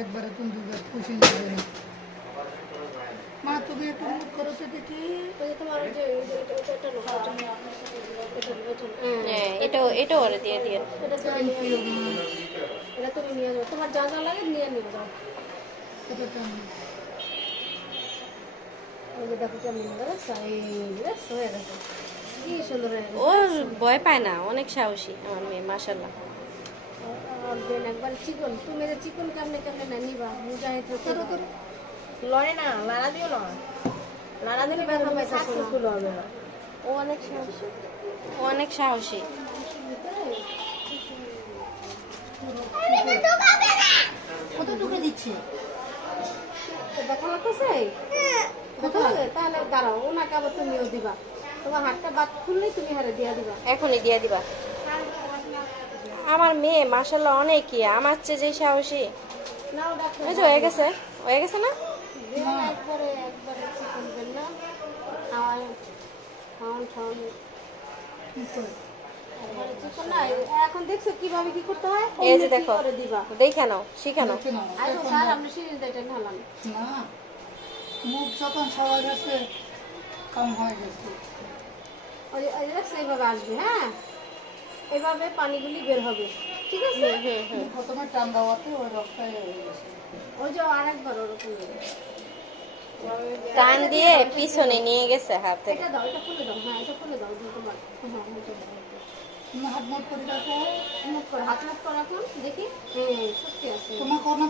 একবারে তুমি দুবার খুশি যাবে না। মা তুমি একটু মুখ করো তো দেখি। তোমার যে এটা এটা ওরে দিয়ে দিয়ে এটা তুমি নিয়ে যাও, তোমার যা যা লাগে নিয়ে নিয়ে যাও। এটা কেমন? ওই যে দেখো কেমন দেখছো, এই দেখছো হয়ে গেছে, কি সুন্দর হয়ে গেছে। ও ভয় পায় না, অনেক সাহসী আমার মেয়ে মাশাআল্লাহ। একবার চিকন, তুমি যে চিকন কেমনে কেমনে না নিবা, মুজাহিদ লড়ে না, লাড়া দিও না, লাড়া দিলে ব্যথা পায়, সাকসেসফুল হবে না। ও অনেক সাহসী, ও অনেক সাহসী। কত টুকে দিচ্ছে? দেখা লাগতেছে তাহলে দাঁড়াও, ওনাকে আবার তুমিও দিবা, তোমার হাতটা বাদ খুললেই তুমি হারে দিয়া দিবা। এখনই দিয়ে দিবা। আমার মেয়ে মাশাআল্লাহ অনেকই, আমার চেয়ে যে সাহসী। নাও ডাক্তার, ওই যে হয়ে গেছে, হয়ে গেছে না? একবারে একবারে চিকন বেন না, খাওয়ান খাওয়ান খাওয়ান একবারে চিকন না। এখন দেখছো কিভাবে কি করতে হয়, এই যে দেখো, করে দিবা। দেখে নাও, শিখে নাও। দেখে নাও, আচ্ছা এখন স্যার, না। আমরা সিরিজ এটা ঢালাম না, মুখ যখন সবাই গেছে কম হয়ে গেছে। ওই যে দেখছো এইভাবে আসবে, হ্যাঁ এইভাবে পানিগুলি বের হবে, ঠিক আছে। প্রথমে টান দেওয়াতে ওই রক্তটাই হয়ে গেছে। ওই যে আরেকবার ওরকম টান দিয়ে পিছনে নিয়ে গেছে হাত থেকে। এটা দাও, এটা খুলে দাও, হ্যাঁ এটা খুলে দাও, তোমার হ্যাঁ এটা দাও। তুমি হাত মুখ করে রাখো। মুখ কর, হাত মুখ কর এখন দেখি, হ্যাঁ সত্যি আছে। তোমার কোনো